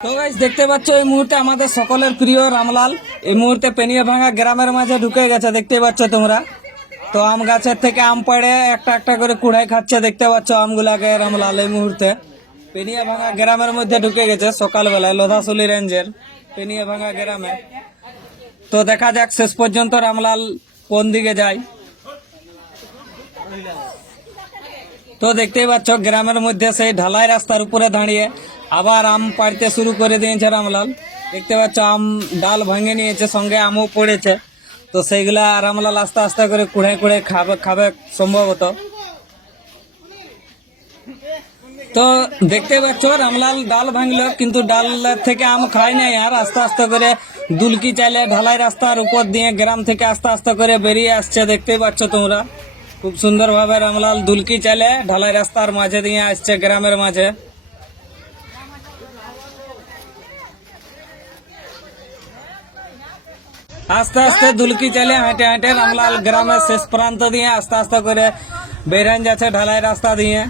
তো গাইস দেখতে পাচ্ছ এই মুহূর্তে আমাদের সকলের প্রিয় রামলাল এই মুহূর্তে পেনিয়া ভাঙা গ্রামের মাঝে ঢুকে গেছে, দেখতে পাচ্ছ তোমরা। তো আম গাছের থেকে আম পড়ে একটা একটা করে কুড়াই খাচ্ছে, দেখতে পাচ্ছ আমগুলাকে রামলাল এই মুহূর্তে পেনিয়া ভাঙা গ্রামের মধ্যে ঢুকে গেছে সকালবেলায় লোধাশুলি রেঞ্জের পেনিয়া ভাঙা গ্রামে। তো দেখা যাক শেষ পর্যন্ত রামলাল কোন দিকে যায়। তো দেখতেই পাচ্ছ গ্রামের মধ্যে সেই ঢালাই রাস্তার উপরে দাঁড়িয়ে আবার আম পাড়তে শুরু করে দিয়েছে রামলাল। দেখতে পাচ্ছ আম ডাল ভাঙে নিয়েছে, সঙ্গে আমও পড়েছে। তো সেইগুলা রামলাল আস্তে আস্তে করে কুড়ে কুড়ে খাবে সম্ভবত। তো দেখতে পাচ্ছ রামলাল ডাল ভাঙলো, কিন্তু ডাল থেকে আম খায় নাই, আর আস্তে আস্তে করে দুলকি চাইলে ঢালাই রাস্তার উপর দিয়ে গ্রাম থেকে আস্তে আস্তে করে বেরিয়ে আসছে, দেখতেই পাচ্ছ তোমরা। খুব সুন্দর ভাবে রামলাল দুলকি চাইলে ঢালাই রাস্তার মাঝে দিয়ে আসছে গ্রামের মাঝে। আস্তে আস্তে দুলকি চাইলে হাঁটে হাঁটে রামলাল গ্রামের শেষ প্রান্ত দিয়ে আস্তে আস্তে করে বেরান যাচ্ছে ঢালাই রাস্তা দিয়ে।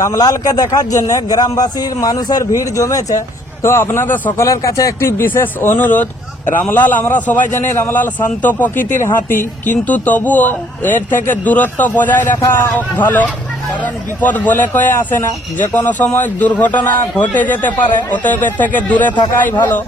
রামলালকে দেখার জন্য গ্রামবাসীর মানুষের ভিড় জমেছে। তো আপনাদের সকলের কাছে একটি বিশেষ অনুরোধ, রামলাল আমরা সবাই জানি রামলাল শান্ত প্রকৃতির হাতি, কিন্তু তবুও এর থেকে দূরত্ব বজায় রাখা ভালো, কারণ বিপদ বলে কয়ে আসে না, যে কোনো সময় দুর্ঘটনা ঘটে যেতে পারে, অতএব এর থেকে দূরে থাকাই ভালো।